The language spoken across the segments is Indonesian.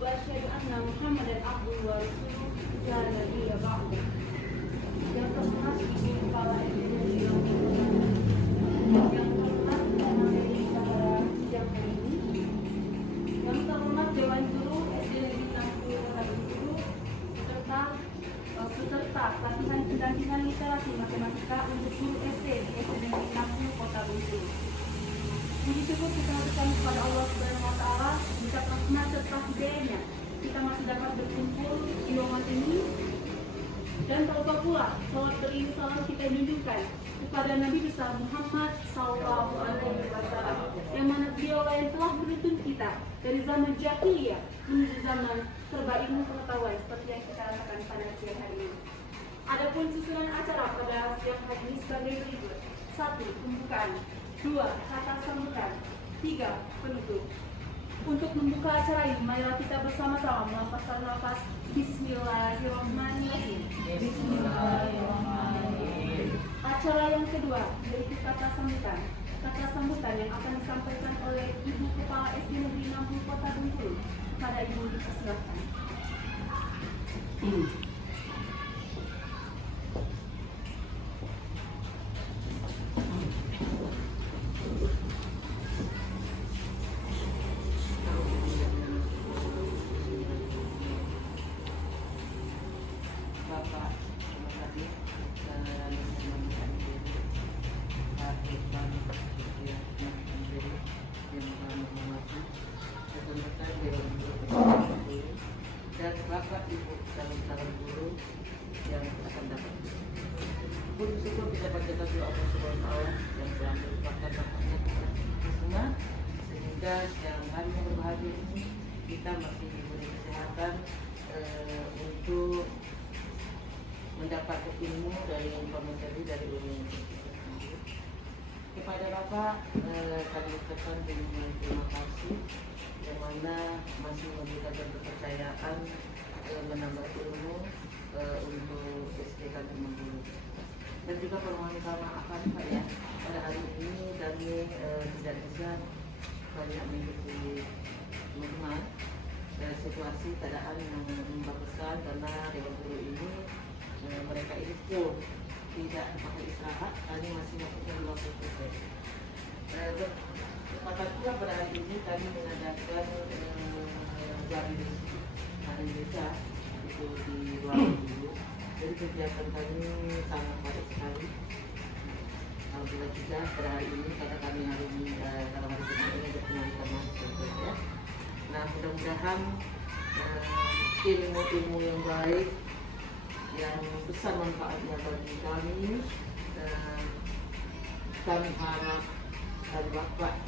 وأشهد أن محمدا عبده ورسوله لا نبي بعده. Yang terhormat Ibu Kepala SDG yang terhormat materi pada siang hari ini. Yang terhormat Dewan Guru SD Negeri 60 Kota Bengkulu serta peserta pelatihan pendampingan literasi matematika untuk guru SD di SD Negeri 60 Kota Bengkulu. Puji syukur kita haturkan kepada Allah Subhanahu wa Ta'ala, berkat rahmat serta hidayahnya kita masih dapat berkumpul di ruangan ini. Dan tak lupa pula, salawat beriring salam kita junjungkan kepada Nabi besar Muhammad SAW, yang mana beliau yang telah menuntun kita dari zaman jahiliyah menuju zaman serba ilmu pengetahuan seperti yang kita rasakan pada siang hari ini. Adapun susunan acara pada siang hari ini sebagai berikut: 1. Pembukaan, 2. Kata sambutan, 3. Penutup. Untuk membuka acara ini, marilah kita bersama-sama melafazkan lafaz Bismillahirrahmanirrahim. Bismillahirrahmanirrahim. Acara yang kedua yaitu kata sambutan. Kata sambutan yang akan disampaikan oleh Ibu Kepala SD Negeri 60 Kota Bengkulu. Kepada Ibu dipersilakan. Bapak, terima kasih telah menyampaikan diri. Pak Irfan, yang menghormati rekan-rekan Dewan Guru dan Bapak Ibu calon-calon guru yang akan dapat. Puji syukur kita panjatkan doa Allah Subhanahu wa Ta'ala yang telah melimpahkan rahmatnya kepada kita semua, sehingga siang hari yang berbahagia ini kita masih diberi kesehatan untuk mendapat ilmu dari komentari dari ilmu. Kepada Bapak kami ucapkan terima kasih yang mana masih memberikan kepercayaan menambah ilmu untuk SD kami Bengkulu. Dan juga permohonan maafan Pak ya, pada hari ini kami tidak bisa banyak mengikuti teman-teman situasi keadaan yang membaguskan karena Dewan Guru ini mereka ini full, tidak pakai istirahat, kami masih melakukan 20%. Kesempatan pula pada hari ini kami mengadakan jari hari desa itu di ruang guru. Jadi kegiatan kami sangat baik sekali. Alhamdulillah juga pada hari ini karena kami hari ini dalam hari ini berkenan sama ya. Nah, mudah-mudahan ilmu-ilmu yang baik yang besar manfaatnya bagi kami, kami harap dari Bapak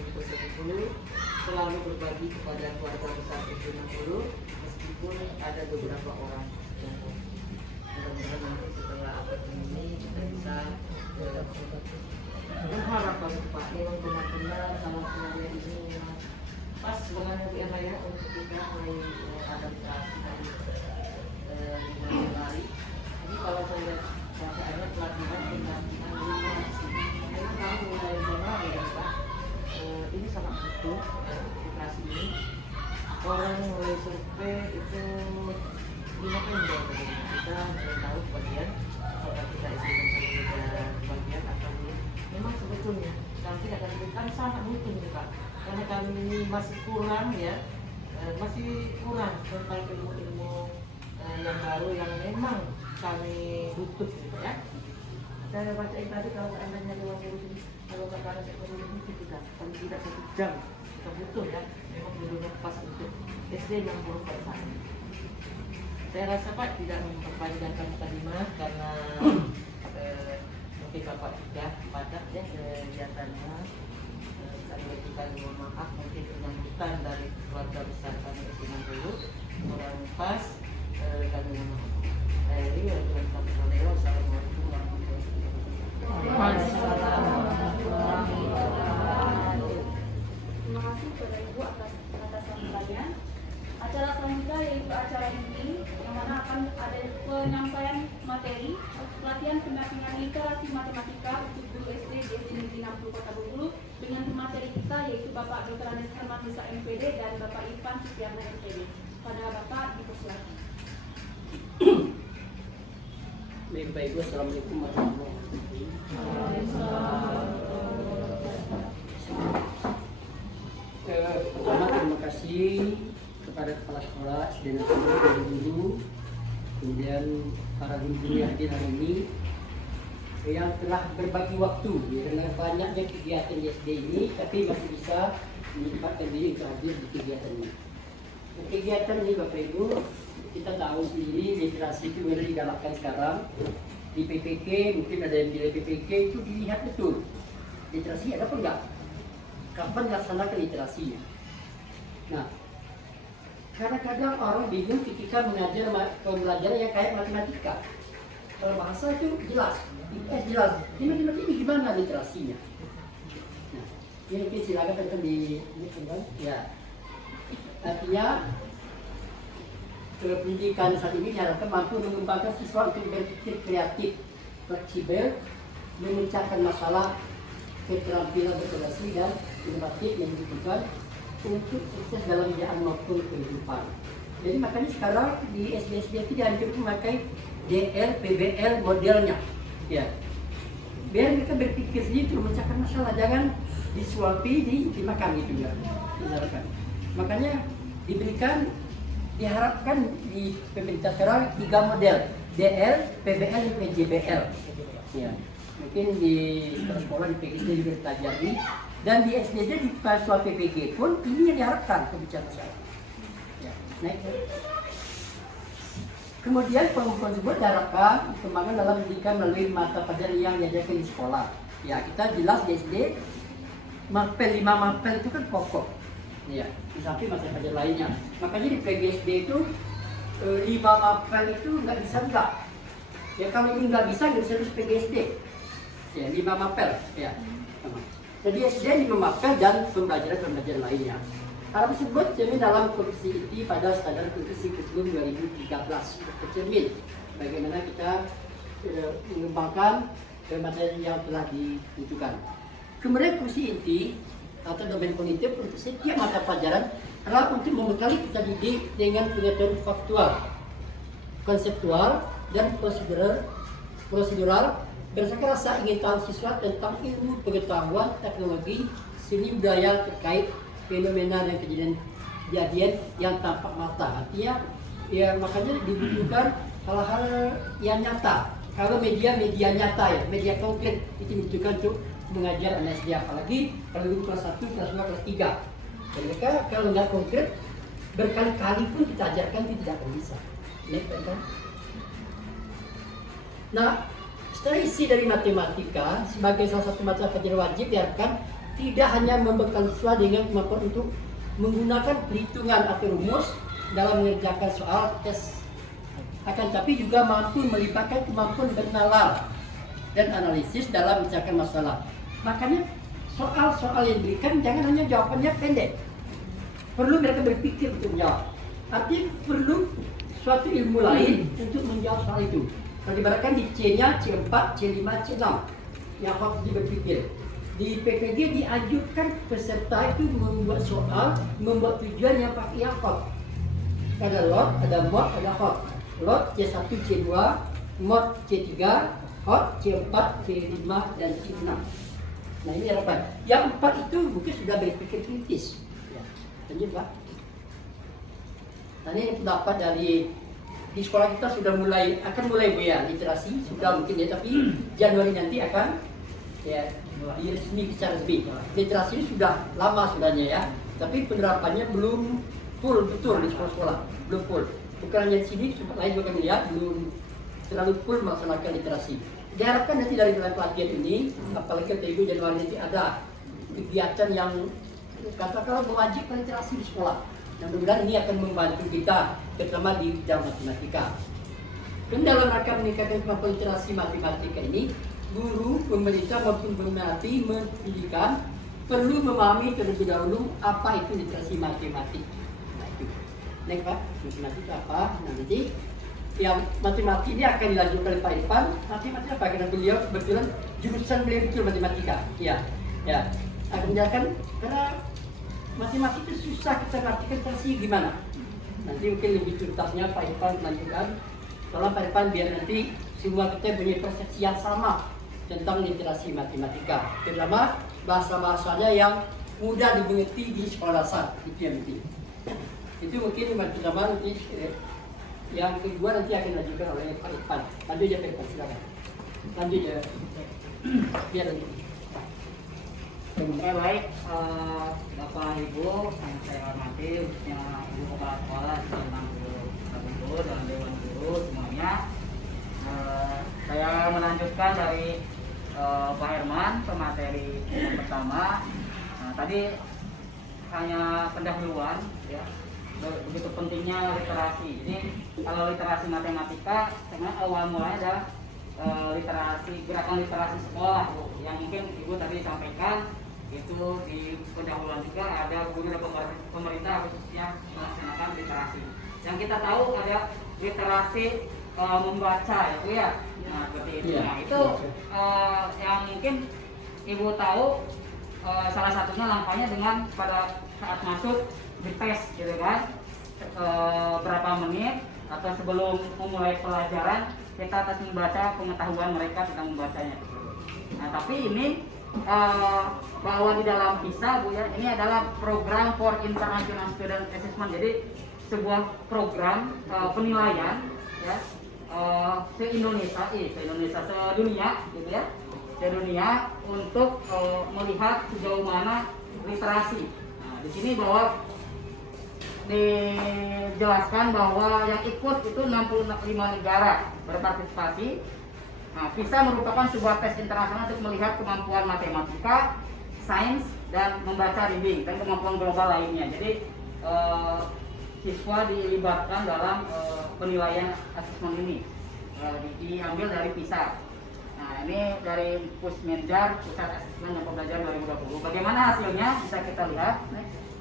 untuk Bengkulu selalu berbagi kepada keluarga besar Bengkulu, meskipun ada beberapa orang yang mudah-mudahan nanti setelah apa ini kita bisa berharap pada Pak Dewan benar-benar sama semuanya ini pas dengan yang raya untuk kita adaptasi dari ini kalau saya ada pelatihan pendampingan literasi, karena kami mulai Januari ya Pak, ini sangat butuh literasi ini. Orang mulai survei itu 5 tahun kita mulai tahu bagian apakah kita isikan bagian atau memang sebetulnya kami tidak akan berikan sangat butuh nih Pak, karena kami ini masih kurang ya, masih kurang tentang ilmu-ilmu yang baru yang memang kami butuh gitu ya. Saya bacain tadi kalau seandainya Dewan Guru ini kalau kata ekonomi ini kita kami tidak 1 jam kita butuh ya, memang benar-benar pas untuk SD yang belum pada saat ini. Saya rasa Pak tidak memperpanjang kalimat karena mungkin Bapak juga padat ya kegiatannya. Kami juga mohon maaf mungkin penyambutan dari keluarga besar kami SD dulu kurang pas. Kami mohon maaf. Assalamualaikum warahmatullahi wabarakatuh. Terima kasih kepada Ibu atas sambutannya. Acara selanjutnya yaitu acara ini yang mana akan ada penyampaian materi pelatihan pendampingan literasi matematika untuk guru SD di SD Negeri 60 Kota Bengkulu dengan materi kita yaitu Bapak Dr. Andes Herman Musa MPD dan Bapak Ivan Supiarna MPD. Pada Bapak dipersilakan. Bapak Ibu, Assalamualaikum warahmatullahi wabarakatuh. Pertama terima kasih kepada kepala sekolah SD Negeri dari guru, kemudian para guru yang hadir hari ini yang telah berbagi waktu karena banyaknya kegiatan di SD ini, tapi masih bisa menyempatkan diri untuk hadir di kegiatan ini. Kegiatan ini Bapak Ibu, kita tahu sendiri literasi itu benar digalakkan sekarang di PPK, mungkin ada yang di PPK itu dilihat betul literasi ada apa enggak, kapan dilaksanakan literasinya. Nah, kadang-kadang orang bingung ketika mengajar pembelajaran yang kayak matematika. Kalau bahasa itu jelas, IPS jelas, ini matematika ini gimana literasinya. Nah, ini mungkin silakan teman di kan? Ya, artinya pendidikan saat ini diharapkan mampu mengembangkan siswa untuk berpikir kreatif, fleksibel, memecahkan masalah, keterampilan berkreasi dan inovatif yang dibutuhkan untuk sukses dalam kerjaan maupun kehidupan. Jadi makanya sekarang di SD itu dianjurkan memakai DL, PBL modelnya, ya. Biar mereka berpikir sendiri untuk memecahkan masalah, jangan disuapi dimakan gitu ya. Diharapkan. Makanya diberikan, diharapkan di pemerintah sekarang 3 model, DL, PBL, dan PJBL. Ya. Mungkin di sekolah di PGSD juga dipelajari, dan di SDJ di soal PPG pun ini yang diharapkan pembicaraan masalah. Ya. Naik. Kemudian pengukuran tersebut diharapkan dikembangkan dalam pendidikan melalui mata pelajaran yang diajarkan di sekolah. Ya, kita jelas di SD mapel 5 mapel itu kan pokok. Ya, di samping mata pelajaran lainnya. Makanya di PGSD itu 5 mapel itu nggak bisa enggak. Ya kalau ini nggak bisa harus PGSD. Ya, 5 mapel. Ya. Jadi SD 5 mapel dan pembelajaran lainnya. Hal tersebut cermin dalam Komisi Inti pada standar Komisi Kurikulum 2013 tercermin bagaimana kita mengembangkan materi yang telah ditentukan. Kemudian Komisi Inti atau domain kognitif untuk setiap mata pelajaran adalah untuk membekali kita didik dengan pengetahuan faktual, konseptual, dan prosedural berdasarkan rasa ingin tahu siswa tentang ilmu pengetahuan, teknologi, seni budaya terkait fenomena dan kejadian yang tampak mata. Artinya, ya makanya dibutuhkan hal-hal yang nyata. Kalau media nyata ya, media konkret itu dibutuhkan untuk mengajar anak SD, apalagi kalau itu kelas 1, kelas 2, kelas 3. Dan mereka kalau nggak konkret, berkali-kali pun kita ajarkan itu tidak akan bisa. Kan? Nah, setelah isi dari matematika sebagai salah satu mata pelajaran wajib diharapkan tidak hanya membekal siswa dengan kemampuan untuk menggunakan perhitungan atau rumus dalam mengerjakan soal tes, akan tapi juga mampu melibatkan kemampuan bernalar dan analisis dalam memecahkan masalah. Makanya soal-soal yang diberikan jangan hanya jawabannya pendek, perlu mereka berpikir untuk menjawab. Artinya perlu suatu ilmu lain untuk menjawab soal itu. Kalau dibaratkan di C-nya C4, C5, C6 yang harus berpikir. Di PPG dianjurkan peserta itu membuat soal, membuat tujuan yang pakai hot. Ada lot, ada mod, ada hot. Lot C1, C2, mod C3, hot C4, C5, dan C6. Nah ini harapan. Yang 4 itu mungkin sudah berpikir kritis. Ya, lanjut Pak. Nah ini pendapat dari di sekolah kita akan mulai ya literasi sudah mungkin ya, tapi Januari nanti akan ya resmi secara resmi. Literasi ini sudah lama sebenarnya ya, tapi penerapannya belum full betul di sekolah-sekolah, belum full. Bukan hanya di sini, tempat lain juga melihat belum terlalu full melaksanakan literasi. Diharapkan nanti dari dalam pelatihan ini, apalagi ke Januari nanti ada kegiatan yang katakanlah mewajibkan literasi di sekolah. Dan mudah-mudahan ini akan membantu kita, terutama di bidang matematika. Dan dalam rangka meningkatkan kemampuan literasi matematika ini, guru, pemerintah maupun pemerhati pendidikan perlu memahami terlebih dahulu apa itu literasi matematik. Nah itu. Next Pak, matematik apa? Nah nanti yang matematik ini akan dilanjutkan oleh Pak Irfan. Matematik apa? Karena beliau kebetulan jurusan beliau itu matematika. Ya, ya. akhirnya kan karena matematika itu susah kita artikan literasi gimana. Nanti mungkin lebih tuntasnya Pak Irfan lanjutkan. Tolong Pak Irfan biar nanti semua kita punya persepsi yang sama tentang literasi matematika, terutama bahasa-bahasanya yang mudah dimengerti di sekolah dasar, itu yang penting. Itu mungkin pertama, nanti yang kedua nanti akan dilanjutkan oleh Pak Irfan. Lanjut ya Pak Irfan, silakan. Lanjut ya. Biar lanjut. Baik, Bapak Ibu yang saya hormati, khususnya Ibu Kepala Sekolah, tentang guru dan Dewan Guru semuanya. Saya melanjutkan dari Pak Herman pemateri yang pertama. Tadi hanya pendahuluan, ya, begitu pentingnya literasi. Ini kalau literasi matematika, sebenarnya awal mulanya adalah gerakan literasi sekolah, Bu, yang mungkin Ibu tadi sampaikan. Itu di pendahuluan juga ada guru dan pemerintah khususnya melaksanakan literasi. Yang kita tahu ada literasi membaca, ya Bu ya. Nah seperti itu. Ya, nah itu yang mungkin Ibu tahu salah satunya langkahnya dengan pada saat masuk di tes, gitu kan. Berapa menit atau sebelum memulai pelajaran kita akan membaca pengetahuan mereka tentang membacanya. Nah tapi ini bahwa di dalam PISA, Bu ya, ini adalah program for international student assessment. Jadi sebuah program penilaian, ya, se-Indonesia, sedunia, gitu ya, sedunia untuk melihat sejauh mana literasi. Nah, di sini bahwa dijelaskan bahwa yang ikut itu 65 negara berpartisipasi. Nah, PISA merupakan sebuah tes internasional untuk melihat kemampuan matematika, sains, dan membaca reading, dan kemampuan global lainnya. Jadi siswa dilibatkan dalam penilaian asesmen ini, diambil dari PISA. Nah, ini dari Pusmenjar, Pusat Asesmen dan Pembelajaran 2020. Bagaimana hasilnya? Bisa kita lihat.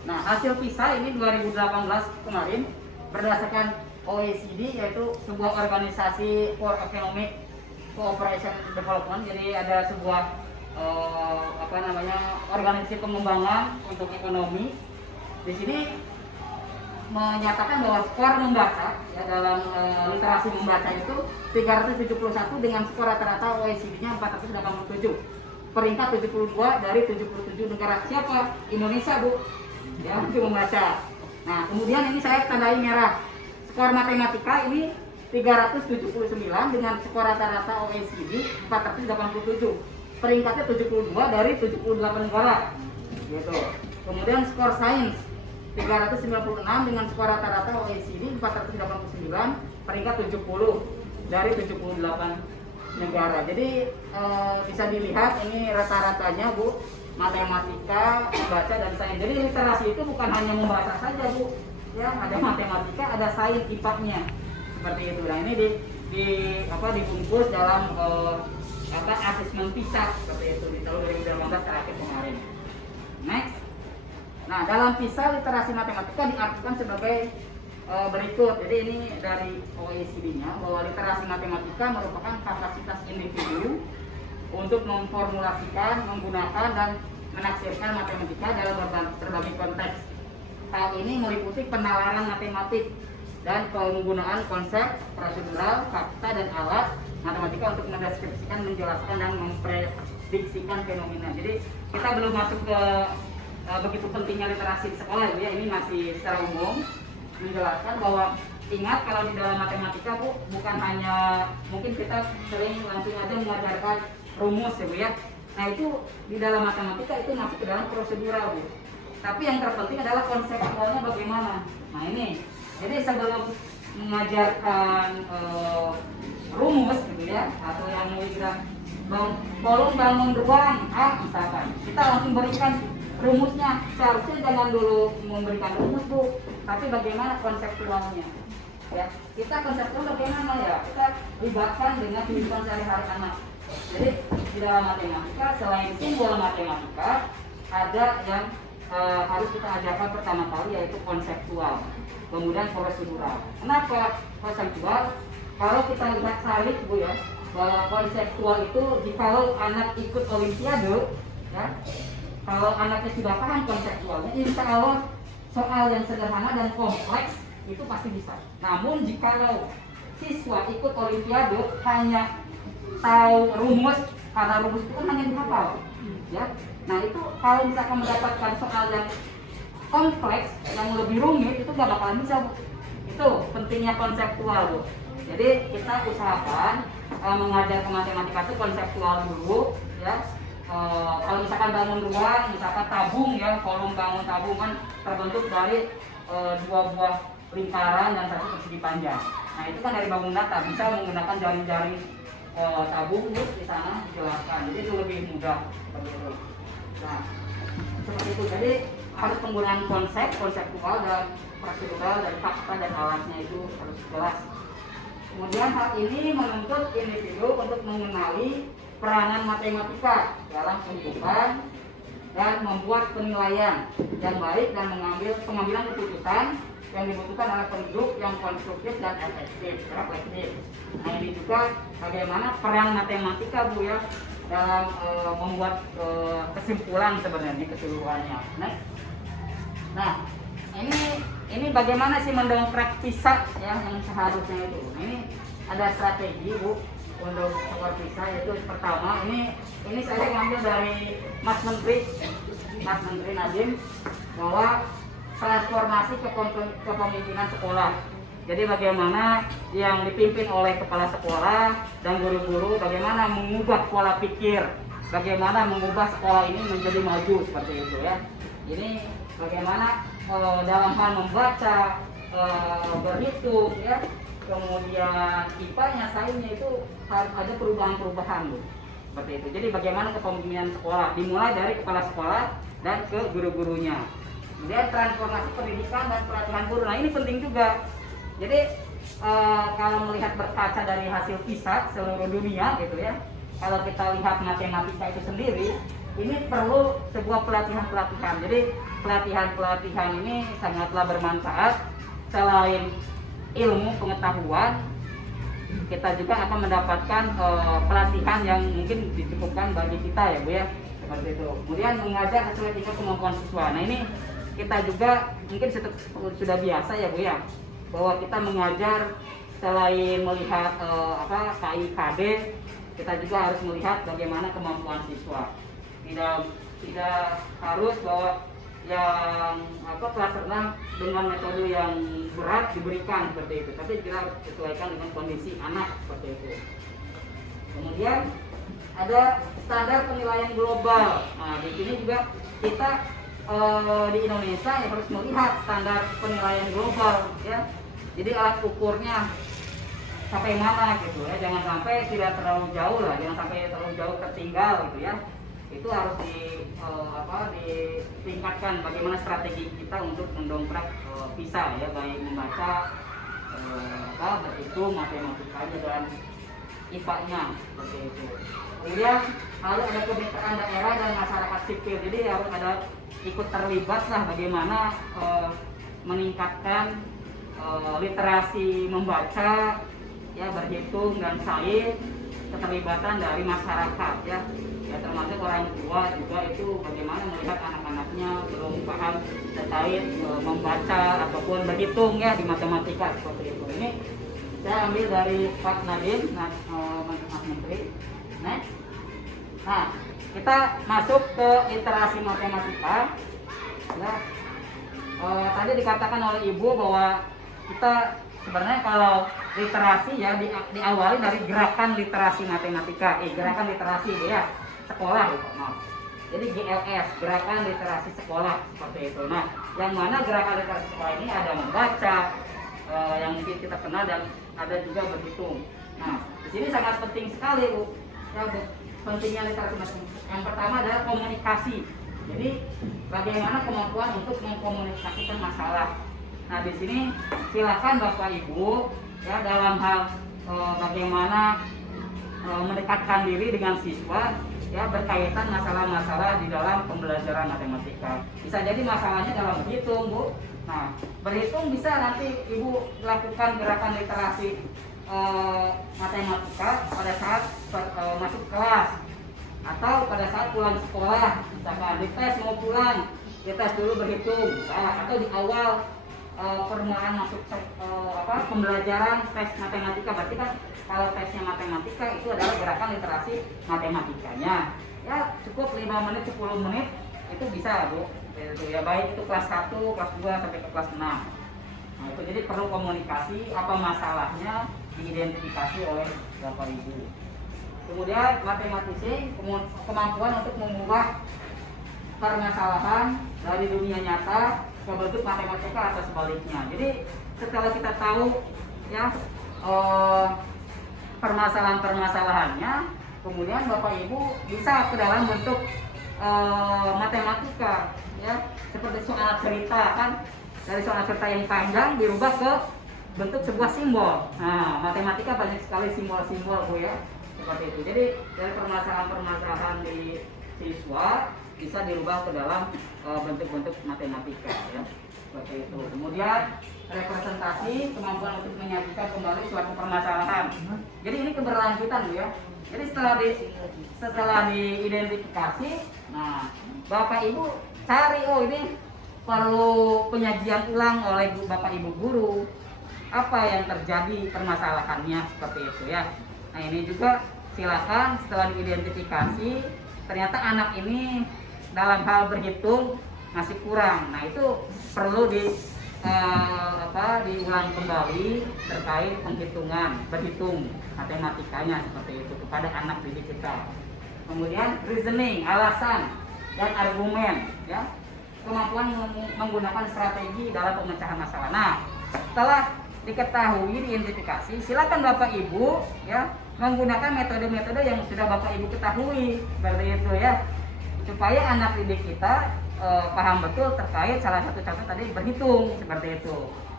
Nah, hasil PISA ini 2018 kemarin berdasarkan OECD, yaitu sebuah organisasi for economic cooperation development. Jadi ada sebuah organisasi pengembangan untuk ekonomi. Di sini menyatakan bahwa skor membaca, ya, dalam literasi membaca itu 371 dengan skor rata-rata OECD-nya 487. Peringkat 72 dari 77 negara. Siapa? Indonesia, Bu. Ya, untuk membaca. Nah, kemudian ini saya tandai merah. Skor matematika ini 379 dengan skor rata-rata OECD 487. Peringkatnya 72 dari 78 negara. Gitu. Kemudian skor sains 396 dengan skor rata-rata OECD 489, peringkat 70 dari 78 negara. Jadi bisa dilihat ini rata-ratanya, Bu, matematika, membaca, dan sains. Jadi literasi itu bukan hanya membaca saja, Bu. Ya, ada matematika, ada sains IPA-nya. Seperti itu. Nah, ini dibungkus dalam asesmen PISA, seperti itu di tahun 2018 terakhir kemarin. Next. Nah, dalam PISA literasi matematika diartikan sebagai berikut. Jadi ini dari OECD-nya bahwa literasi matematika merupakan kapasitas individu untuk memformulasikan, menggunakan, dan menafsirkan matematika dalam berbagai konteks. Hal ini meliputi penalaran matematik dan penggunaan konsep, prosedural, fakta, dan alat matematika untuk mendeskripsikan, menjelaskan, dan memprediksikan fenomena. Jadi kita belum masuk ke begitu pentingnya literasi di sekolah, ya. Ini masih secara umum menjelaskan bahwa ingat kalau di dalam matematika, Bu, bukan hanya mungkin kita sering langsung aja mengajarkan rumus, ya, Bu, ya. Nah, itu di dalam matematika itu masuk ke dalam prosedural, Bu. Tapi yang terpenting adalah konseptualnya bagaimana. Nah, ini. Jadi sebelum mengajarkan rumus, gitu ya, atau yang kita bangun ruang A misalkan, kita langsung berikan rumusnya. Seharusnya jangan dulu memberikan rumus, Bu, tapi bagaimana konseptualnya, ya. Kita konseptual bagaimana, ya, kita libatkan dengan kehidupan sehari-hari anak. Jadi di dalam matematika selain simbol matematika ada yang harus kita ajarkan pertama kali, yaitu konseptual, kemudian prosedural. Kenapa konseptual? Kalau kita lihat salib, Bu, ya, bahwa konseptual itu jika anak ikut olimpiade, ya, kalau anaknya sudah paham konseptualnya, insya Allah soal yang sederhana dan kompleks itu pasti bisa. Namun jikalau siswa ikut olimpiade hanya tahu rumus, karena rumus itu kan hanya dihafal, ya. Nah itu kalau misalkan mendapatkan soal yang kompleks, yang lebih rumit, itu nggak bakalan bisa, Bu. Itu pentingnya konseptual, Bu. Jadi kita usahakan mengajar ke matematika itu konseptual dulu, ya. Kalau misalkan bangun ruang, misalkan tabung, ya, kolom bangun tabung kan terbentuk dari dua buah lingkaran dan satu persegi panjang. Nah itu kan dari bangun data bisa menggunakan jaring-jaring tabung, Bu, di sana dijelaskan. Jadi itu lebih mudah seperti itu. Nah seperti itu. Jadi harus penggunaan konseptual dan prosedural dan fakta dan alatnya itu harus jelas. Kemudian hal ini menuntut individu untuk mengenali peranan matematika dalam kehidupan dan membuat penilaian yang baik dan pengambilan keputusan yang dibutuhkan oleh penduduk yang konstruktif dan efektif, reflektif. Nah ini juga bagaimana peran matematika, Bu, ya, dalam membuat kesimpulan sebenarnya keseluruhannya. Nah ini bagaimana sih mendongkrak PISA, ya, yang seharusnya itu. Nah, ini ada strategi, Bu, untuk skor PISA. Yaitu pertama, ini saya ngambil dari Mas Menteri Nadiem, bahwa transformasi kepemimpinan sekolah. Jadi bagaimana yang dipimpin oleh kepala sekolah dan guru-guru, bagaimana mengubah pola pikir, bagaimana mengubah sekolah ini menjadi maju, seperti itu, ya. Ini bagaimana dalam hal membaca, berhitung, ya, kemudian IPA-nya, sainnya itu harus ada perubahan-perubahan, Bu. Seperti itu. Jadi bagaimana kepemimpinan sekolah dimulai dari kepala sekolah dan ke guru-gurunya. Kemudian transformasi pendidikan dan pelatihan guru. Nah ini penting juga. Jadi kalau melihat berkaca dari hasil PISA seluruh dunia, gitu, ya, kalau kita lihat matematika itu sendiri, ini perlu sebuah pelatihan-pelatihan. Jadi pelatihan-pelatihan ini sangatlah bermanfaat. Selain ilmu pengetahuan, kita juga akan mendapatkan pelatihan yang mungkin dicukupkan bagi kita, ya, Bu, ya, seperti itu. Kemudian mengajar sesuai tingkat kemampuan siswa. Nah ini kita juga mungkin sudah biasa, ya, Bu, ya, bahwa kita mengajar selain melihat KIKD, kita juga harus melihat bagaimana kemampuan siswa. Tidak harus bahwa yang kelas renang dengan metode yang berat diberikan, seperti itu, tapi kita harus sesuaikan dengan kondisi anak, seperti itu. Kemudian ada standar penilaian global. Nah di sini juga kita di Indonesia ya harus melihat standar penilaian global, ya. Jadi alat ukurnya sampai mana, gitu, ya, jangan sampai tidak terlalu jauh lah, jangan sampai terlalu jauh tertinggal, gitu, ya. Itu harus ditingkatkan bagaimana strategi kita untuk mendongkrak PISA, ya, baik membaca, berhitung, matematika dan IPA-nya, seperti itu. Kemudian harus ada kemitraan daerah dan masyarakat sipil, jadi harus ada ikut terlibat lah bagaimana meningkatkan literasi membaca, ya, berhitung dan sains, keterlibatan dari masyarakat, ya, termasuk orang tua juga, itu bagaimana melihat anak-anaknya belum paham terkait membaca ataupun berhitung, ya, di matematika, seperti itu. Ini saya ambil dari Pak Nadiem, Mas Menteri. Nah, kita masuk ke literasi matematika. Ya, tadi dikatakan oleh Ibu bahwa kita sebenarnya kalau literasi, ya, diawali dari gerakan literasi matematika, gerakan literasi, ya, sekolah, maaf. Jadi GLS, gerakan literasi sekolah, seperti itu. Nah, yang mana gerakan literasi sekolah ini ada membaca, yang mungkin kita kenal, dan ada juga berhitung. Nah, di sini sangat penting sekali, Bu, ya, pentingnya literasi matematika. Yang pertama adalah komunikasi. Jadi bagaimana kemampuan untuk mengkomunikasikan masalah. Nah di sini silakan Bapak Ibu, ya, dalam hal bagaimana mendekatkan diri dengan siswa, ya, berkaitan masalah-masalah di dalam pembelajaran matematika. Bisa jadi masalahnya dalam berhitung, Bu. Nah berhitung bisa nanti Ibu lakukan gerakan literasi matematika pada saat masuk kelas. atau pada saat pulang sekolah, misalkan dites mau pulang, dites dulu berhitung, atau di awal permulaan masuk pembelajaran tes matematika. Berarti kan kalau tesnya matematika itu adalah gerakan literasi matematikanya. Ya cukup 5 menit 10 menit itu bisa Bu. Itu ya, baik itu kelas 1, kelas 2 sampai ke kelas 6. Nah, itu jadi perlu komunikasi, apa masalahnya diidentifikasi oleh Bapak Ibu. Kemudian matematisi kemampuan untuk mengubah permasalahan dari dunia nyata ke bentuk matematika atau sebaliknya. Jadi setelah kita tahu ya permasalahan-permasalahannya, kemudian Bapak Ibu bisa ke dalam bentuk matematika ya, seperti soal cerita kan, dari soal cerita yang panjang dirubah ke bentuk sebuah simbol. Nah, matematika banyak sekali simbol-simbol Bu ya, seperti itu. Jadi dari permasalahan-permasalahan di siswa bisa dirubah ke dalam bentuk-bentuk matematika ya, seperti itu. Kemudian representasi, kemampuan untuk menyajikan kembali suatu permasalahan. Jadi ini keberlanjutan Bu ya. Jadi setelah diidentifikasi, nah Bapak Ibu cari, oh ini perlu penyajian ulang oleh Bapak Ibu guru, apa yang terjadi permasalahannya, seperti itu ya. Nah ini juga silakan setelah diidentifikasi ternyata anak ini dalam hal berhitung masih kurang, nah itu perlu diulang kembali terkait penghitungan, berhitung matematikanya, seperti itu kepada anak didik kita. Kemudian reasoning, alasan dan argumen ya, kemampuan menggunakan strategi dalam pemecahan masalah. Nah setelah diketahui, diidentifikasi, silakan Bapak Ibu ya menggunakan metode-metode yang sudah Bapak Ibu ketahui, seperti itu ya, supaya anak didik kita paham betul terkait salah satu contoh tadi berhitung, seperti itu.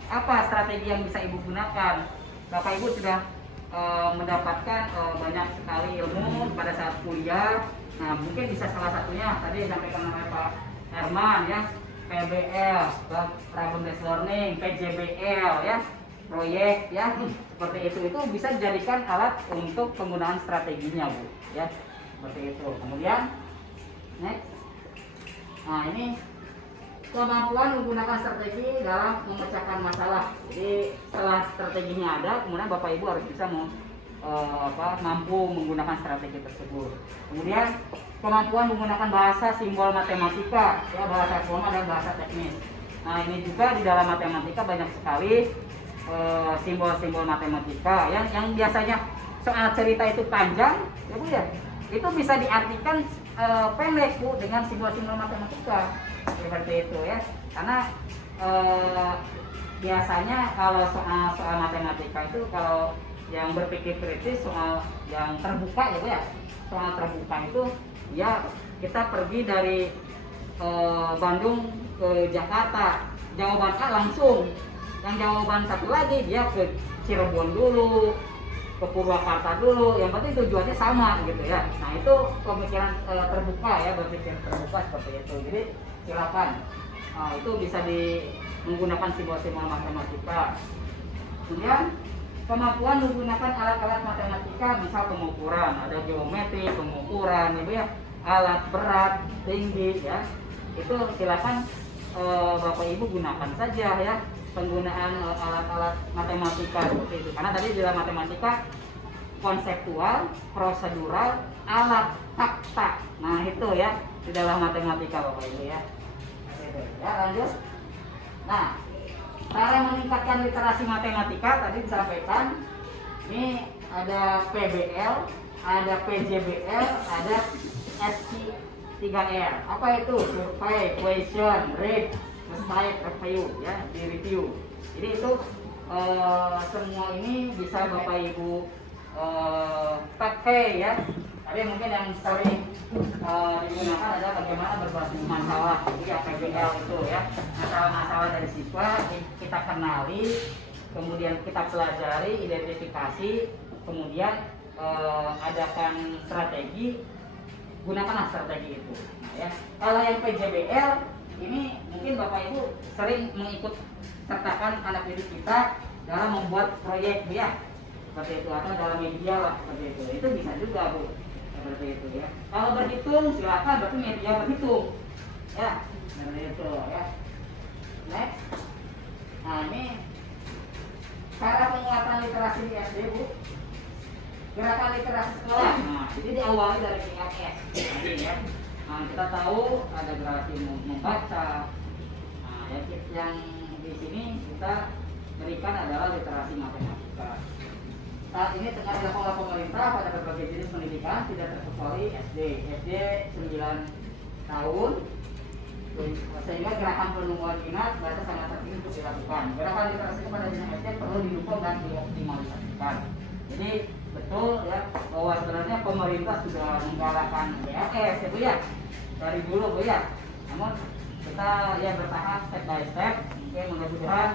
Apa strategi yang bisa Ibu gunakan? Bapak Ibu sudah mendapatkan banyak sekali ilmu pada saat kuliah. Nah mungkin bisa salah satunya tadi disampaikan oleh Pak Herman ya, PBL, problem based learning, PJBL ya, proyek ya, seperti itu bisa dijadikan alat untuk penggunaan strateginya Bu ya, seperti itu. Kemudian next, nah ini kemampuan menggunakan strategi dalam memecahkan masalah. Jadi setelah strateginya ada, kemudian Bapak Ibu harus bisa mampu menggunakan strategi tersebut. Kemudian kemampuan menggunakan bahasa simbol matematika ya, bahasa formal dan bahasa teknis. Nah ini juga di dalam matematika banyak sekali simbol-simbol matematika yang biasanya soal cerita itu panjang ya Bu ya, itu bisa diartikan pendek Bu dengan simbol-simbol matematika, seperti itu ya. Karena biasanya kalau soal matematika itu, kalau yang berpikir kritis, soal yang terbuka ya Bu ya, soal terbuka itu ya kita pergi dari Bandung ke Jakarta, jawaban A langsung, yang jawaban satu lagi dia ke Cirebon dulu, ke Purwakarta dulu, yang penting tujuannya sama gitu ya. Nah itu pemikiran terbuka ya, berpikir terbuka seperti itu. Jadi silakan itu bisa menggunakan simbol-simbol matematika. Kemudian kemampuan menggunakan alat-alat matematika, misal pengukuran, ada geometri, pengukuran gitu ya, alat berat, tinggi ya, itu silakan Bapak Ibu gunakan saja ya, penggunaan alat-alat matematika seperti itu. Karena tadi di dalam matematika konseptual, prosedural, alat, fakta. Nah itu ya di dalam matematika Bapak Ibu ya. Ya lanjut. Nah cara meningkatkan literasi matematika tadi disampaikan. Ini ada PBL, ada PJBL, ada SQ3R. Apa itu? Survey, question, read, recite, review ya, di review. Jadi itu semua ini bisa Bapak Ibu pakai ya. Tapi mungkin yang sering digunakan adalah bagaimana berbasis masalah. Jadi ya PBL itu ya, masalah-masalah dari siswa kita kenali, kemudian kita pelajari, identifikasi, kemudian adakan strategi, gunakanlah strategi itu. Nah, ya. Kalau yang PJBL ini mungkin Bapak Ibu sering mengikut sertakan anak didik kita dalam membuat proyek ya, seperti itu, atau dalam media lah, seperti itu bisa juga Bu, seperti itu ya. Kalau berhitung silakan, berarti media berhitung ya, seperti itu ya. Next, nah ini cara penguatan literasi di SD Bu. Gerakan literasi sekolah. Nah, jadi diawali dari tingkat S. Tadi ya. Nah, kita tahu ada gerakan membaca. Nah, yang di sini kita berikan adalah literasi matematika. Saat ini tengah dilakukan oleh pemerintah pada berbagai jenis pendidikan, tidak terkecuali SD. SD 9 tahun, sehingga gerakan penumbuhan minat bahasa sangat penting untuk dilakukan. Gerakan literasi pada jenjang SD perlu didukung dan dioptimalisasikan. Jadi betul ya bahwa sebenarnya pemerintah sudah menggalakkan BLS ya Bu ya, dari dulu Bu ya. Namun kita ya bertahap step by step. Mungkin mudah-mudahan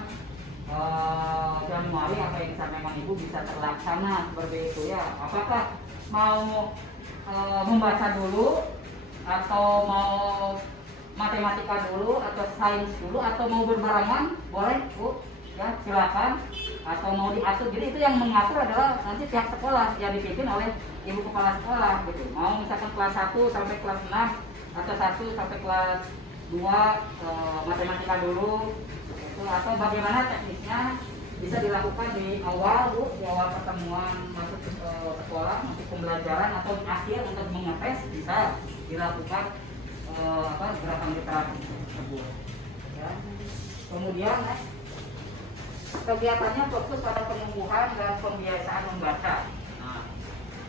Januari apa yang disampaikan Ibu bisa terlaksana seperti itu ya. Apakah mau membaca dulu atau mau matematika dulu atau sains dulu atau mau berbarengan boleh Bu ya, silakan. Atau mau diatur, jadi itu yang mengatur adalah nanti pihak sekolah yang dipimpin oleh ibu kepala sekolah gitu. Mau misalkan kelas 1 sampai kelas 6 atau 1 sampai kelas 2 matematika dulu gitu. Atau bagaimana teknisnya bisa dilakukan di awal Bu, di awal pertemuan masuk ke sekolah, masuk pembelajaran atau di akhir untuk mengetes bisa dilakukan gerakan literasi tersebut ya. Kemudian kegiatannya fokus pada penumbuhan dan pembiasaan membaca. Nah,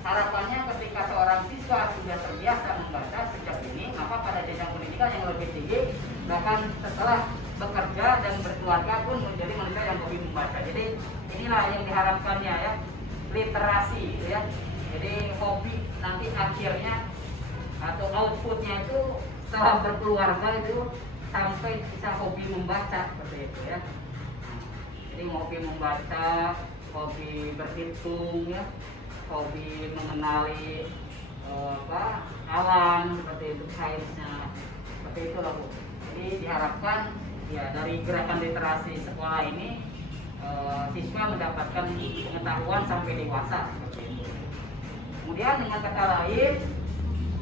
harapannya ketika seorang siswa sudah terbiasa membaca sejak dini, maka pada jenjang pendidikan yang lebih tinggi, bahkan setelah bekerja dan berkeluarga pun menjadi manusia yang hobi membaca. Jadi inilah yang diharapkannya ya, literasi ya. Jadi hobi nanti akhirnya atau outputnya itu setelah berkeluarga itu sampai bisa hobi membaca seperti itu ya. Jadi hobi membaca, hobi berhitung ya, hobi mengenali alam seperti itu, sainsnya seperti itu lah Bu. Jadi diharapkan ya dari gerakan literasi sekolah ini siswa mendapatkan pengetahuan sampai dewasa seperti itu. Kemudian dengan kata lain,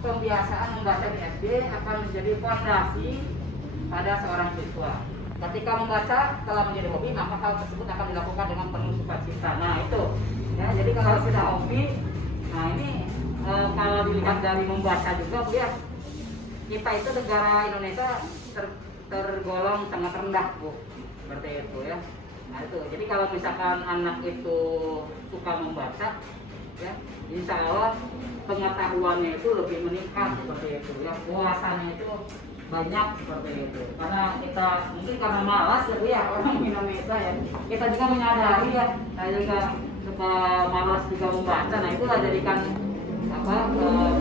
pembiasaan membaca di SD akan menjadi fondasi pada seorang siswa. Ketika membaca telah menjadi hobi, maka hal tersebut akan dilakukan dengan penuh sukacita. Nah itu, ya. Jadi kalau sudah hobi, nah ini kalau dilihat dari membaca juga, Bu ya, kita itu negara Indonesia tergolong sangat rendah, Bu, seperti itu ya. Nah itu, jadi kalau misalkan anak itu suka membaca, ya, insya Allah pengetahuannya itu lebih meningkat seperti itu, ya, wawasannya itu banyak seperti itu. Karena kita mungkin karena malas ya orang Indonesia ya, kita juga menyadari ya, saya juga suka malas juga membaca. Nah itulah jadikan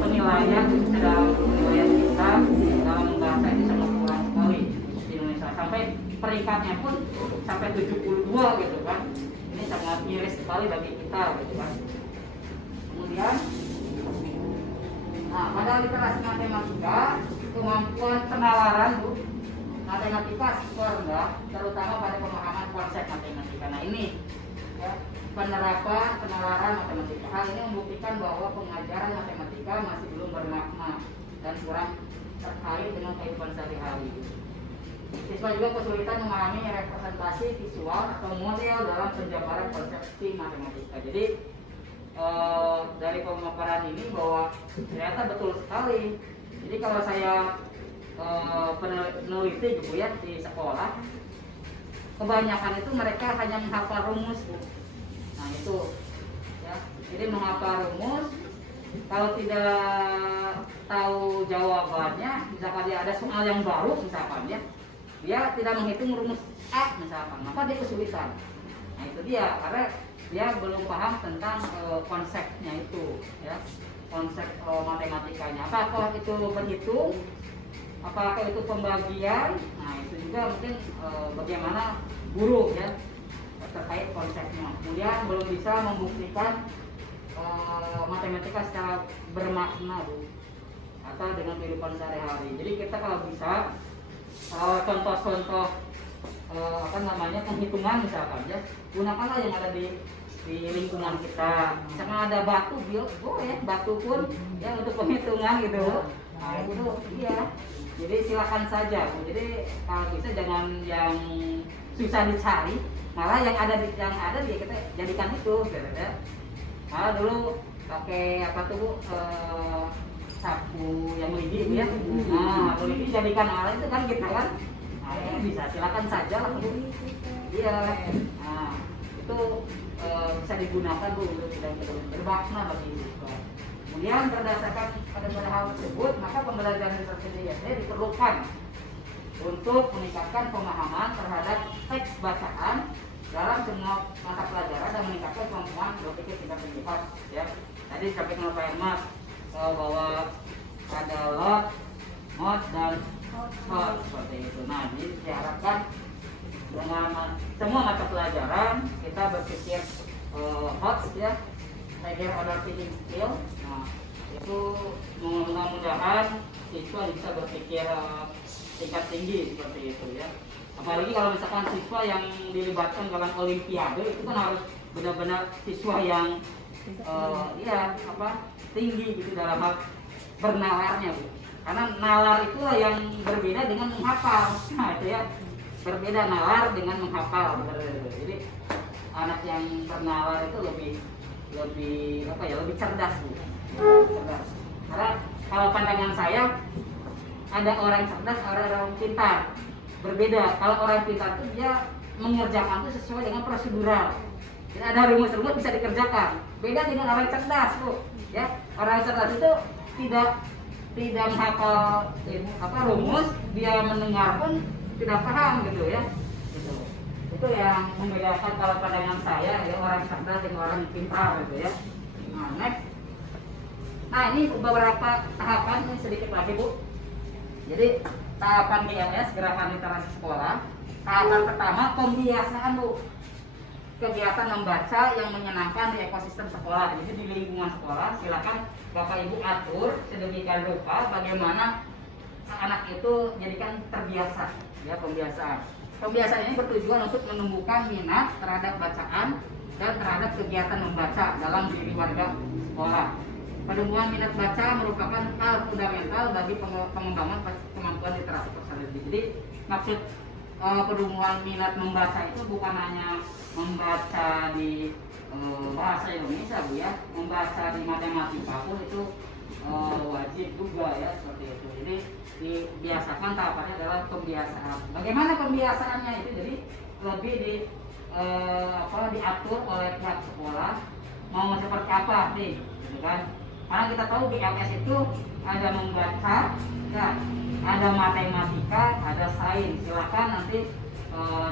penilaian dalam penilaian kita dalam membaca itu sangat kurang sekali di Indonesia, sampai peringkatnya pun sampai 72 gitu kan. Ini sangat miris sekali bagi kita gitu kan. Kemudian pada literasi matematika, kemampuan penalaran Bu, matematika skor rendah, terutama pada pemahaman konsep matematika. Nah ini ya, penalaran matematika. Hal ini membuktikan bahwa pengajaran matematika masih belum bermakna dan kurang terkait dengan kehidupan sehari-hari. Siswa juga kesulitan memahami representasi visual atau model dalam penjabaran konsepsi matematika. Jadi dari pemaparan ini bahwa ternyata betul sekali. Jadi kalau saya peneliti gitu ya di sekolah, kebanyakan itu mereka hanya menghafal rumus Bu. Nah itu ya, jadi menghafal rumus, kalau tidak tahu jawabannya, misalkan dia ada soal yang baru misalkan ya, dia tidak menghitung rumus A misalkan, maka dia kesulitan. Nah itu dia, karena dia belum paham tentang konsepnya itu ya, konsep matematikanya. Apakah itu berhitung, apakah itu pembagian, nah itu juga mungkin bagaimana guru ya terkait konsepnya. Kemudian belum bisa membuktikan matematika secara bermakna Bu, atau dengan kehidupan sehari-hari. Jadi kita kalau bisa contoh-contoh penghitungan misalkan ya, gunakanlah yang ada di di lingkungan kita. Misalkan ada batu, boleh batu pun ya untuk penghitungan gitu. Nah itu iya. Jadi silakan saja. Jadi kalau bisa jangan yang susah dicari, malah yang ada dia kita jadikan itu, gitu ya. Malah dulu pakai apa tuh Bu, sapu yang lidi itu ya. Nah, lidi jadikan alat itu kan gitu kan. Nah, ini bisa silakan saja lah Bu. Iya. Nah, itu bisa digunakan Bu untuk tidak bermakna bagi siswa. Kemudian berdasarkan pada hal tersebut, maka pembelajaran literasi SD diperlukan untuk meningkatkan pemahaman terhadap teks bacaan dalam semua mata pelajaran dan meningkatkan kemampuan berpikir tingkat tingkat. Ya, tadi sampai dengan Pak Hermas bahwa ada lot, mod dan hot seperti itu. Nah, jadi diharapkan dengan semua mata pelajaran kita berpikir hot ya, higher order thinking skill. Nah, itu mudah-mudahan siswa bisa berpikir tingkat tinggi seperti itu ya. Apalagi kalau misalkan siswa yang dilibatkan dalam olimpiade itu kan harus benar-benar siswa yang tinggi gitu dalam hal bernalarnya Bu. Karena nalar itulah yang berbeda dengan menghafal. Nah itu ya, berbeda nalar dengan menghafal. Jadi anak yang bernalar itu lebih cerdas Bu. Cerdas. Karena kalau pandangan saya ada orang cerdas, orang pintar. Berbeda. Kalau orang pintar itu dia mengerjakan itu sesuai dengan prosedural. Jadi ada rumus-rumus bisa dikerjakan. Beda dengan orang cerdas Bu. Ya, orang cerdas itu tidak menghafal rumus, dia mendengar pun tidak paham gitu ya. Gitu. Itu yang membedakan kalau pandangan saya ya, orang cerdas dengan orang pintar gitu ya. Nah, next. Nah, ini beberapa tahapan ini sedikit lagi Bu. Jadi tahapan GLS, Gerakan Literasi Sekolah. Tahapan pertama pembiasaan Bu. Kegiatan membaca yang menyenangkan di ekosistem sekolah. Jadi di lingkungan sekolah silakan Bapak Ibu atur sedemikian rupa bagaimana anak itu jadikan terbiasa ya, pembiasaan. Pembiasaan ini bertujuan untuk menumbuhkan minat terhadap bacaan dan terhadap kegiatan membaca dalam diri warga sekolah. Penumbuhan minat baca merupakan hal fundamental bagi pengembangan kemampuan literasi personality. Jadi maksud penumbuhan minat membaca itu bukan hanya membaca di bahasa Indonesia Bu ya, membaca di matematika pun itu wajib juga ya, seperti itu. Jadi dibiasakan, tahapannya adalah pembiasaan. Bagaimana pembiasaannya itu? Jadi lebih diatur oleh pihak sekolah mau seperti apa nih, gitu kan? Karena kita tahu di LS itu ada membaca, ya, ada matematika, ada sains. Silakan nanti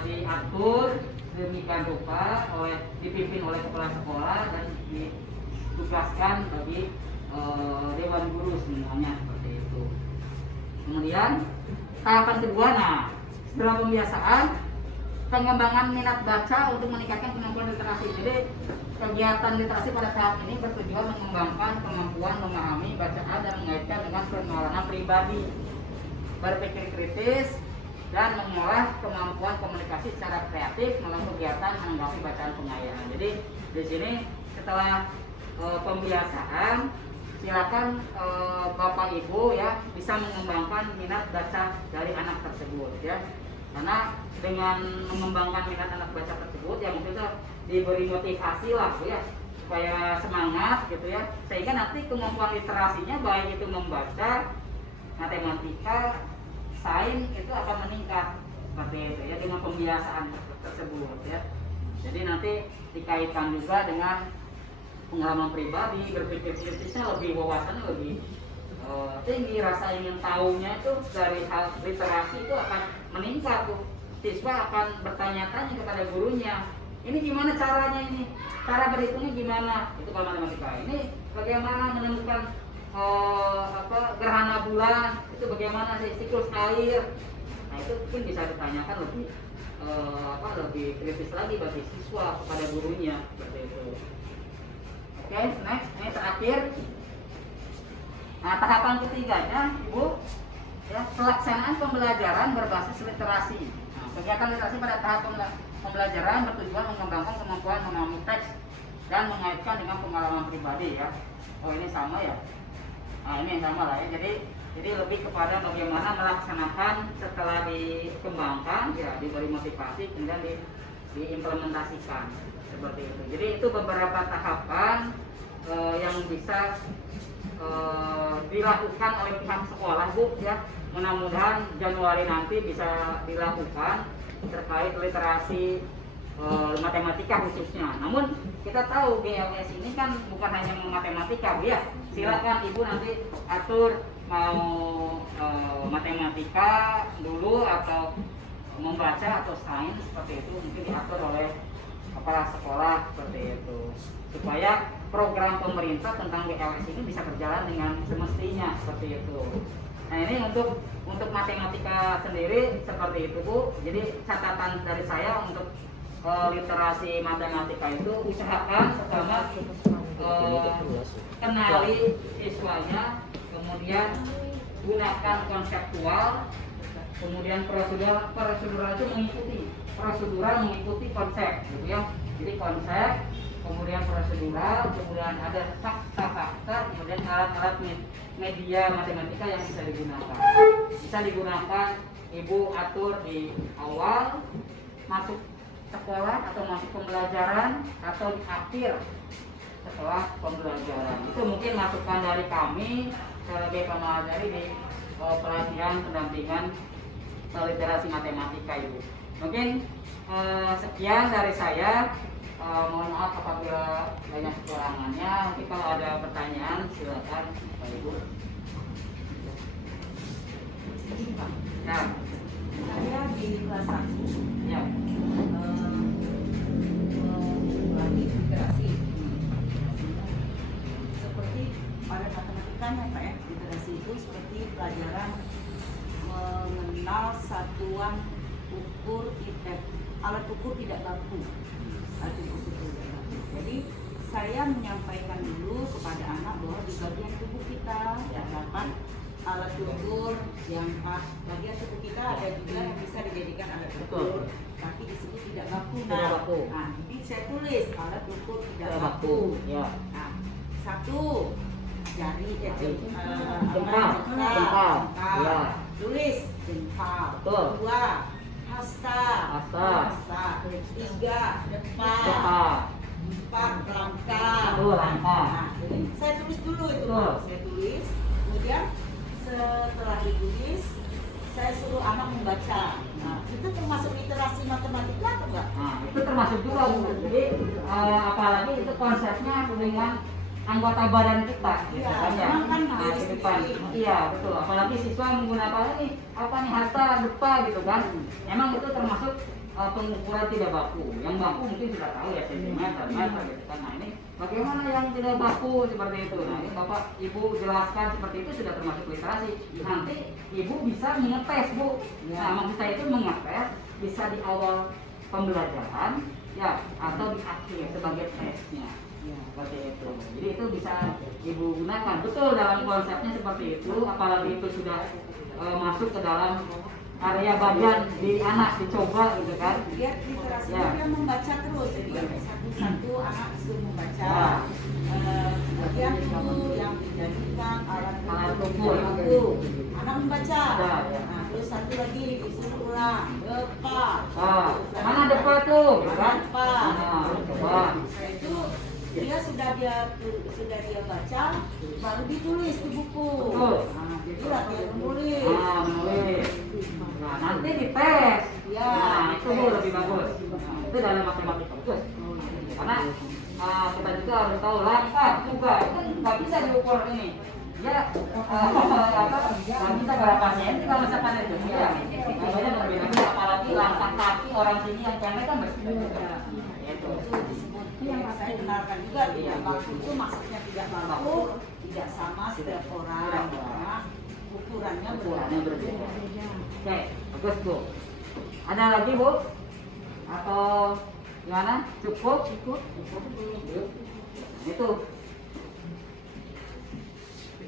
diatur demikian rupa dipimpin oleh kepala sekolah dan ditugaskan bagi dewan guru semuanya seperti itu. Kemudian tahapan kedua, setelah pembiasaan, pengembangan minat baca untuk meningkatkan kemampuan literasi. Jadi kegiatan literasi pada tahap ini bertujuan mengembangkan kemampuan memahami bacaan dan mengaitkan dengan pengenalan pribadi, berpikir kritis, dan mengolah kemampuan komunikasi secara kreatif melalui kegiatan menanggapi bacaan pengayaan. Jadi di sini setelah pembiasaan, silakan Bapak Ibu ya bisa mengembangkan minat baca dari anak tersebut ya. Karena dengan mengembangkan minat anak baca tersebut ya mungkin diberi motivasi lah ya supaya semangat gitu ya, sehingga nanti kemampuan literasinya baik itu membaca, matematika, sains itu akan meningkat seperti itu ya dengan pembiasaan tersebut ya. Jadi nanti dikaitkan juga dengan pengalaman pribadi, berpikir kritisnya lebih, wawasannya lebih tinggi, rasa ingin tahunya itu dari hal literasi itu akan meningkat tuh. Siswa akan bertanya-tanya kepada gurunya, ini gimana caranya, ini cara berhitungnya gimana, itu kalau matematika. Ini bagaimana menemukan gerhana bulan, itu bagaimana sih siklus air. Nah itu mungkin bisa ditanyakan lebih kritis lagi bagi siswa kepada gurunya seperti itu. Oke, next, ini terakhir. Nah tahapan ketiganya Ibu ya, pelaksanaan pembelajaran berbasis literasi. Nah, kegiatan literasi pada tahap pembelajaran bertujuan mengembangkan kemampuan memahami teks dan mengaitkan dengan pengalaman pribadi ya. Oh ini sama ya. Nah ini sama lah ya. Jadi lebih kepada bagaimana melaksanakan setelah dikembangkan ya, diberi motivasi kemudian diimplementasikan seperti itu. Jadi itu beberapa tahapan yang bisa dilakukan oleh pihak sekolah Bu ya. Mudah-mudahan Januari nanti bisa dilakukan terkait literasi matematika khususnya. Namun kita tahu GLS ini kan bukan hanya matematika Bu ya. Silakan Ibu nanti atur mau matematika dulu atau membaca atau sains seperti itu, mungkin diatur oleh kepala sekolah seperti itu, supaya program pemerintah tentang GLS ini bisa berjalan dengan semestinya seperti itu. Nah ini untuk matematika sendiri seperti itu Bu. Jadi catatan dari saya untuk literasi matematika itu usahakan pertama kenali siswanya, kemudian gunakan konseptual, kemudian prosedural itu mengikuti konsep gitu ya. Jadi konsep, kemudian prosedural, kemudian ada fakta-fakta, kemudian alat-alat media matematika yang bisa digunakan. Bisa digunakan Ibu atur di awal masuk sekolah atau masuk pembelajaran atau di akhir setelah pembelajaran. Itu mungkin masukan dari kami sebagai pemateri di pelatihan pendampingan literasi matematika Ibu. Mungkin sekian dari saya. Mohon maaf apabila banyak kekurangannya. Nanti kalau ada pertanyaan silakan Pak Ibu. Ya. Saya di kelas 1 Ya. lagi literasi. Seperti pada matematikanya Pak ya, literasi itu seperti pelajaran mengenal satuan ukur alat ukur tidak baku. Jadi saya menyampaikan dulu kepada anak bahwa di bagian tubuh kita terdapat alat ukur yang bagian tubuh kita ada juga yang bisa dijadikan alat ukur, tapi disebut tidak baku. Nah, ini saya tulis alat ukur tidak baku. Ya. Nah, satu jari jengkal. Ya. Tulis jengkal. Betul. Dua hasta. Tiga depan. Empat langkah. Nah, jadi saya tulis dulu itu Pak. Saya tulis, kemudian setelah ditulis saya suruh anak membaca. Nah, itu termasuk literasi matematika atau enggak? Nah, itu termasuk juga Bu. Jadi apalagi itu konsepnya dengan anggota badan kita, Iya, kan ya. memang kan Nah, diri di depan. sendiri. Iya, betul. Apalagi siswa menggunakan ini apa nih hasta depa gitu kan. Emang itu termasuk pengukuran tidak baku. Yang baku mungkin sudah tahu ya sentimeter, meter gitu kan. Nah, ini bagaimana yang tidak baku seperti itu. Nah, ini Bapak Ibu jelaskan seperti itu sudah termasuk literasi. Nanti Ibu bisa mengetes Bu. Nah, maksud saya itu mengetes bisa di awal pembelajaran ya atau di akhir sebagai tesnya. Seperti itu. Jadi itu bisa Ibu gunakan. Betul dalam konsepnya seperti itu. Apalagi itu sudah masuk ke dalam area bagian di anak dicoba gitu kan. Biar literasinya dia membaca terus. Jadi satu-satu anak disuruh membaca. Bagian itu yang dijadikan alat ukur. Anak membaca. Nah, terus satu lagi disuruh ulang. Depan. Mana depan tuh? Depan. Coba. Itu dia sudah dia baca, baru ditulis di buku. Betul. Nah, jadi latihan menulis. Menulis. Nah, nanti dites. Ya, Nah, itu lebih bagus. Nah, itu dalam matematika bagus. Karena kita juga harus tahu langkah juga itu nggak bisa diukur ini. Ya, nggak bisa berapa senti kalau misalkan itu. Ya, makanya berbeda. Apalagi langkah kaki orang sini yang pendek kan berbeda. Itu. Yang saya kenalkan juga tidak baku itu maksudnya tidak baku, tidak sama setiap orang. Karena ukurannya berbeda. Oke, bagus Bu. Ada lagi Bu? Atau gimana? Cukup? Itu.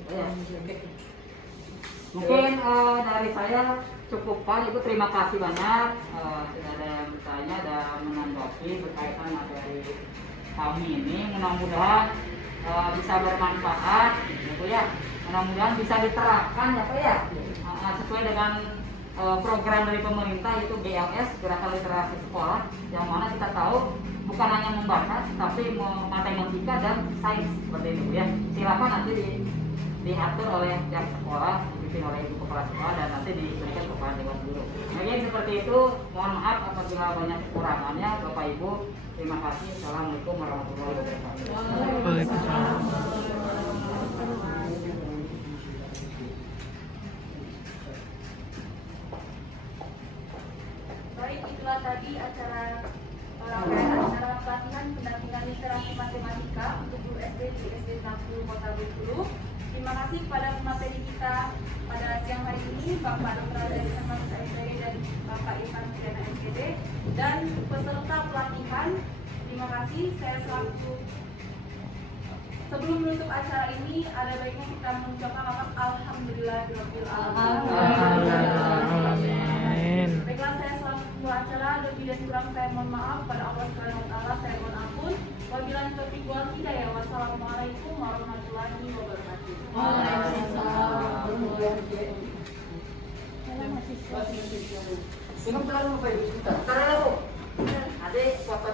Ya. Mungkin dari saya cukupkan. Ibu terima kasih banyak. Tidak ada yang bertanya dan menanggapi berkaitan materi kami ini. Mudah-mudahan bisa bermanfaat, gitu ya. Mudah-mudahan bisa diterapkan, ya Pak ya, sesuai dengan program dari pemerintah, yaitu GLS, Gerakan Literasi Sekolah, yang mana kita tahu bukan hanya membaca, tapi matematika dan sains seperti itu ya. Silakan nanti diatur oleh pihak sekolah, dipimpin oleh ibu kepala sekolah, dan nanti diberikan kepada dewan guru. Jadi seperti itu. Mohon maaf apabila banyak kekurangannya, Bapak Ibu. Terima kasih. Assalamualaikum warahmatullahi wabarakatuh. Baik, itulah tadi acara acara pelatihan pendampingan literasi matematika untuk guru SD di SD 60 Kota Bengkulu. Terima kasih kepada pemateri kita pada siang hari ini, Bapak Dr. Adel Samas SPG dan Bapak Irfan Triana SPG, dan peserta pelatihan. Terima kasih. Saya selaku sebelum menutup acara ini, ada baiknya kita mengucapkan lafaz Alhamdulillahirabbil alamin. Baiklah, saya selaku pembawa acara, lebih dan kurang saya mohon maaf pada Allah Subhanahu wa taala, saya mohon ampun. Wabillahi taufiq wal hidayah. Wassalamualaikum warahmatullahi wabarakatuh. Minum dulu Pak Ibu sebentar. Taruh, adik foto.